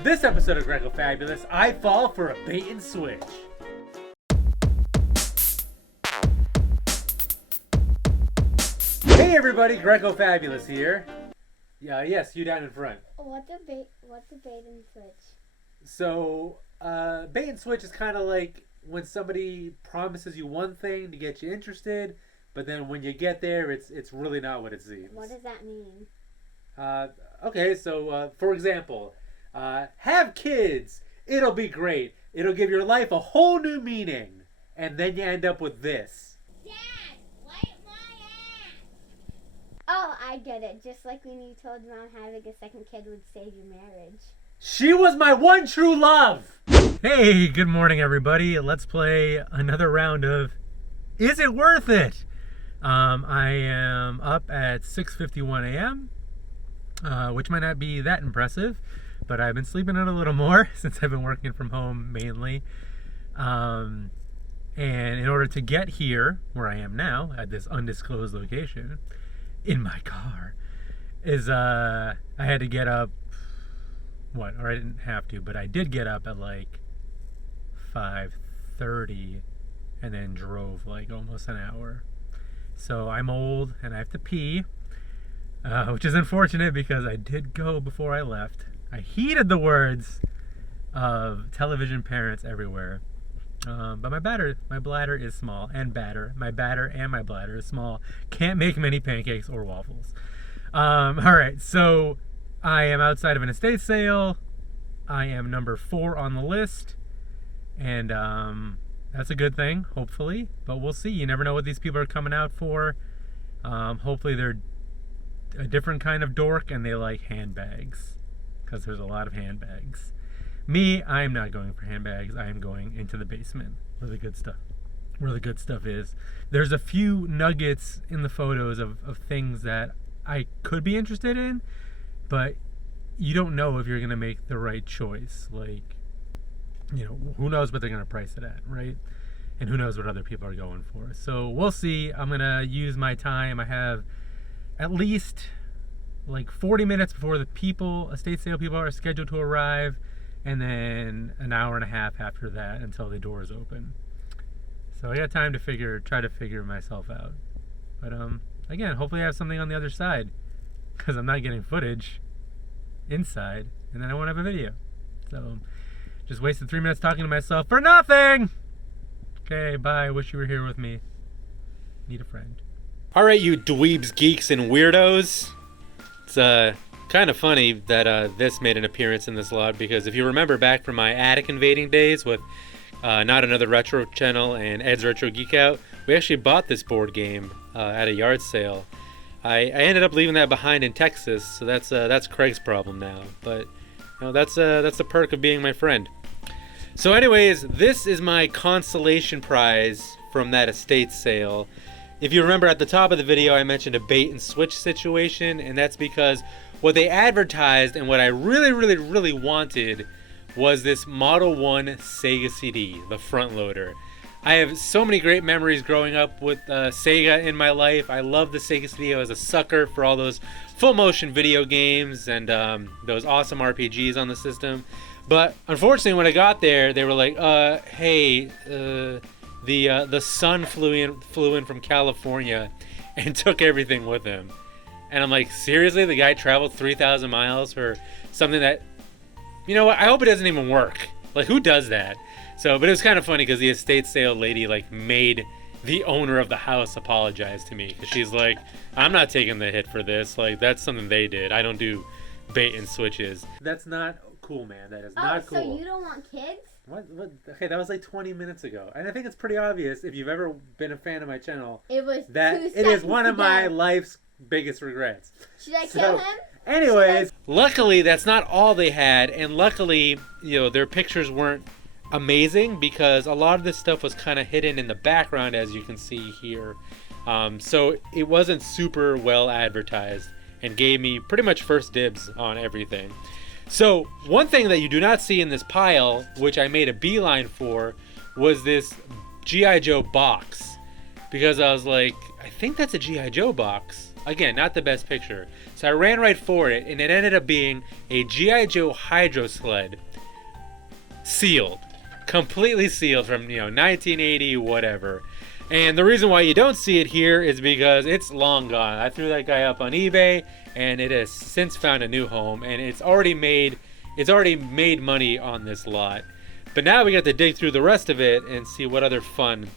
On this episode of Grecofabulous, I fall for a bait and switch. Hey everybody, Grecofabulous here. Yes, you down in front. What's a bait and switch? So, bait and switch is kind of like when somebody promises you one thing to get you interested, but then when you get there, it's really not what it seems. What does that mean? Okay, so for example, have kids. It'll be great. It'll give your life a whole new meaning. And then you end up with this. Dad, wipe my ass! Oh, I get it. Just like when you told Mom having a second kid would save your marriage. She was my one true love! Hey, good morning everybody. Let's play another round of Is It Worth It? I am up at 6:51 a.m., which might not be that impressive, but I've been sleeping in a little more since I've been working from home mainly. And in order to get here, where I am now, at this undisclosed location, in my car, I had to get up, or I didn't have to, but I did get up at like 5:30 and then drove like almost an hour. So I'm old and I have to pee, which is unfortunate because I did go before I left. I heeded the words of television parents everywhere. But my bladder is small and batter. My batter and my bladder is small. Can't make many pancakes or waffles. All right, so I am outside of an estate sale. I am number 4 on the list, and that's a good thing, hopefully. But we'll see. You never know what these people are coming out for. Hopefully they're a different kind of dork and they like handbags, because there's a lot of handbags. Me, I'm not going for handbags. I am going into the basement where the good stuff is. There's a few nuggets in the photos of things that I could be interested in, but you don't know if you're going to make the right choice. Like, you know, who knows what they're going to price it at, right? And who knows what other people are going for. So we'll see. I'm going to use my time. I have at least like 40 minutes before the estate sale people are scheduled to arrive, and then an hour and a half after that until the doors open. So I got time to try to figure myself out. But again, hopefully I have something on the other side, because I'm not getting footage inside, and then I won't have a video. So just wasted 3 minutes talking to myself for nothing. Okay, bye. Wish you were here with me. Need a friend. All right, you dweebs, geeks, and weirdos. It's kind of funny that this made an appearance in this lot, because if you remember back from my attic invading days with Not Another Retro Channel and Ed's Retro Geek Out, we actually bought this board game at a yard sale. I ended up leaving that behind in Texas, so that's Craig's problem now. But you know, that's the perk of being my friend. So anyways, this is my consolation prize from that estate sale. If you remember at the top of the video, I mentioned a bait and switch situation, and that's because what they advertised and what I really wanted was this Model 1 Sega CD, the front loader. I have so many great memories growing up with Sega in my life. I love the Sega CD. I was a sucker for all those full motion video games and those awesome RPGs on the system. But unfortunately, when I got there, they were like, hey, the son flew in from California and took everything with him. And I'm like, seriously? The guy traveled 3,000 miles for something that, you know what? I hope it doesn't even work. Like, who does that? So, but it was kind of funny because the estate sale lady like made the owner of the house apologize to me, because she's like, I'm not taking the hit for this. Like, that's something they did. I don't do bait and switches. That's not cool, man. That is not cool. So you don't want kids? What? Okay, that was like 20 minutes ago. And I think it's pretty obvious, if you've ever been a fan of my channel, that it is one of my life's biggest regrets. Should I kill him? Anyways, luckily that's not all they had, and luckily, you know, their pictures weren't amazing, because a lot of this stuff was kind of hidden in the background, as you can see here. So it wasn't super well advertised and gave me pretty much first dibs on everything. So one thing that you do not see in this pile, which I made a beeline for, was this G.I. Joe box, because I was like, I think that's a G.I. Joe box. Again, not the best picture. So I ran right for it, and it ended up being a G.I. Joe Hydro sled, sealed, completely sealed from 1980 whatever. And the reason why you don't see it here is because it's long gone. I threw that guy up on eBay, and it has since found a new home, and it's already made money on this lot. But now we got to dig through the rest of it and see what other fun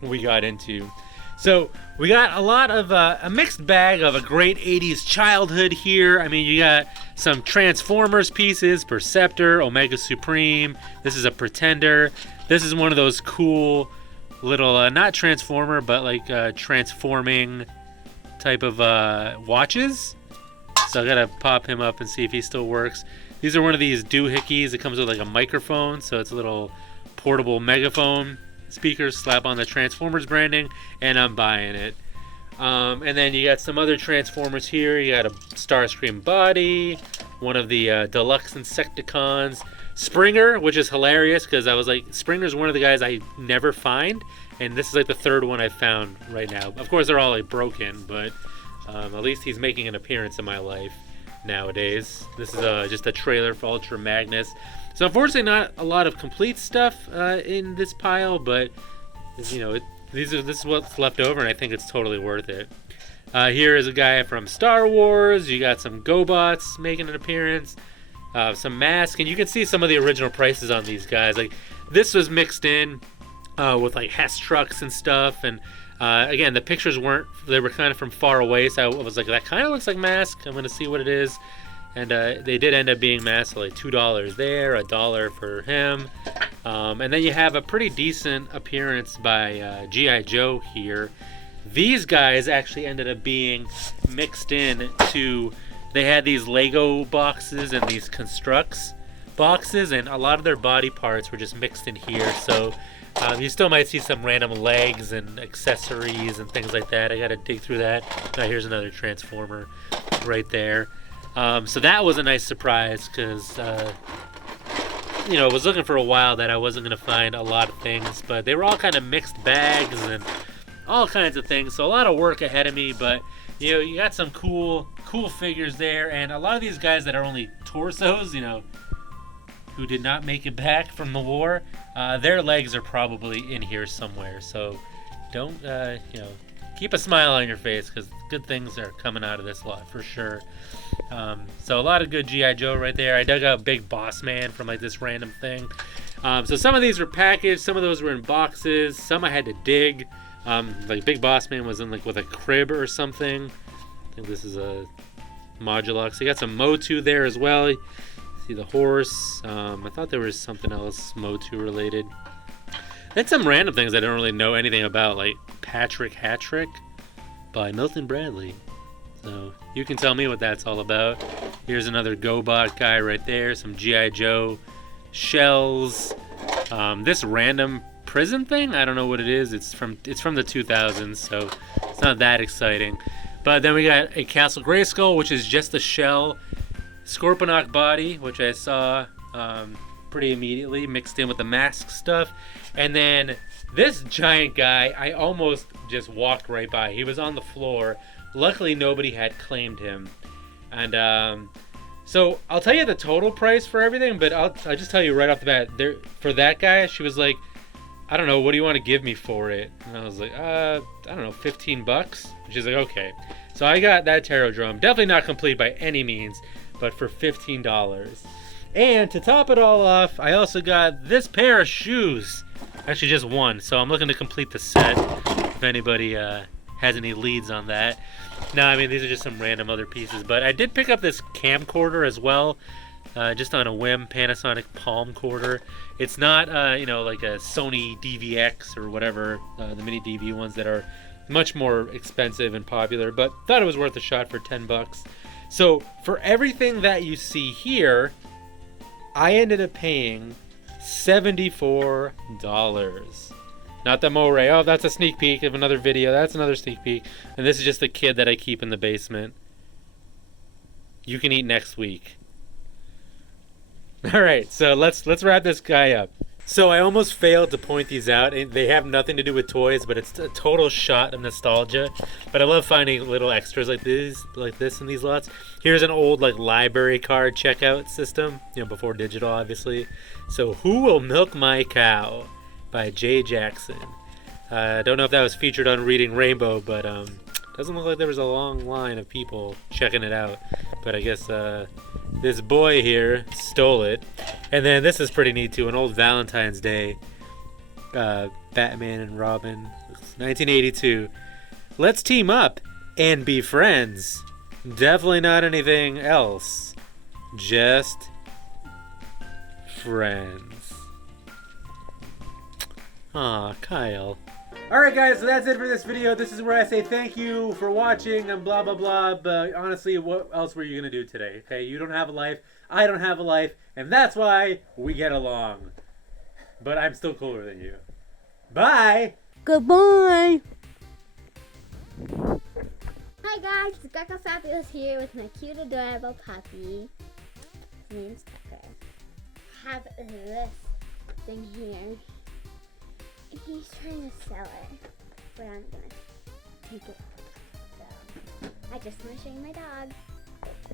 we got into. So we got a lot of a mixed bag of a great 80s childhood here. I mean, you got some Transformers pieces, Perceptor, Omega Supreme. This is a Pretender. This is one of those cool little, not Transformer, but like transforming type of watches. So I gotta pop him up and see if he still works. These are one of these doohickeys. It comes with like a microphone, so it's a little portable megaphone speaker. Slap on the Transformers branding, and I'm buying it. And then you got some other Transformers here. You got a Starscream body, one of the deluxe Insecticons, Springer, which is hilarious because I was like, Springer's one of the guys I never find, and this is like the third one I found right now. Of course, they're all like broken, but at least he's making an appearance in my life nowadays. This is just a trailer for Ultra Magnus. So unfortunately, not a lot of complete stuff in this pile, but this is what's left over, and I think it's totally worth it. Here is a guy from Star Wars. You got some GoBots making an appearance, some masks, and you can see some of the original prices on these guys. Like this was mixed in with like Hess trucks and stuff, and again, the pictures they were kind of from far away, so I was like, that kind of looks like Mask. I'm gonna see what it is. And they did end up being masked, like $2 there, $1 for him. And then you have a pretty decent appearance by G.I. Joe here. These guys actually ended up being mixed in to, they had these Lego boxes and these Constructs boxes, and a lot of their body parts were just mixed in here. So you still might see some random legs and accessories and things like that. I gotta dig through that. Now here's another Transformer right there. So that was a nice surprise because, I was looking for a while that I wasn't going to find a lot of things, but they were all kind of mixed bags and all kinds of things. So a lot of work ahead of me, but, you got some cool figures there. And a lot of these guys that are only torsos, who did not make it back from the war, their legs are probably in here somewhere. So don't, keep a smile on your face because good things are coming out of this lot for sure. So a lot of good G.I. Joe right there. I dug out Big Boss Man from like this random thing. So some of these were packaged, some of those were in boxes, some I had to dig. Like Big Boss Man was in like with a crib or something. I think this is a Modulux. You got some Motu there as well. You see the horse. I thought there was something else Motu related. Then some random things I don't really know anything about, like Patrick Hattrick by Milton Bradley. So you can tell me what that's all about. Here's another GoBot guy right there. Some G.I. Joe shells. This random prison thing, I don't know what it is. It's from the 2000s, so it's not that exciting. But then we got a Castle Grayskull, which is just a shell. Scorponok body, which I saw pretty immediately, mixed in with the mask stuff. And then this giant guy, I almost just walked right by. He was on the floor. Luckily, nobody had claimed him. And so I'll tell you the total price for everything, but I'll just tell you right off the bat. For that guy, she was like, I don't know, what do you want to give me for it? And I was like, I don't know, $15. She's like, okay. So I got that tarot drum. Definitely not complete by any means, but for $15. And to top it all off, I also got this pair of shoes. Actually, just one. So I'm looking to complete the set. If anybody has any leads on that. No, I mean, these are just some random other pieces. But I did pick up this camcorder as well. Just on a whim, Panasonic Palmcorder. It's not, like a Sony DVX or whatever, the mini DV ones that are much more expensive and popular. But thought it was worth a shot for $10. So for everything that you see here, I ended up paying $74. Not the Moray. Oh, that's a sneak peek of another video. That's another sneak peek. And this is just the kid that I keep in the basement. You can eat next week. All right, so let's wrap this guy up. So I almost failed to point these out, and they have nothing to do with toys, but it's a total shot of nostalgia. But I love finding little extras like this in these lots. Here's an old like library card checkout system, before digital, obviously. So Who Will Milk My Cow by Jay Jackson. I don't know if that was featured on Reading Rainbow, but doesn't look like there was a long line of people checking it out. But I guess this boy here stole it. And then this is pretty neat too, an old Valentine's Day Batman and Robin, 1982. Let's team up and be friends. Definitely not anything else. Just friends. Aw, Kyle. Alright guys, so that's it for this video. This is where I say thank you for watching and blah blah blah, but honestly, what else were you gonna do today? Okay, you don't have a life, I don't have a life, and that's why we get along. But I'm still cooler than you. Bye! Goodbye! Hi guys, it's Grecofabulous here with my cute adorable puppy. His name's Tucker. I have this thing here. He's trying to sell it, but I'm gonna take it. So, I just want to show you my dog.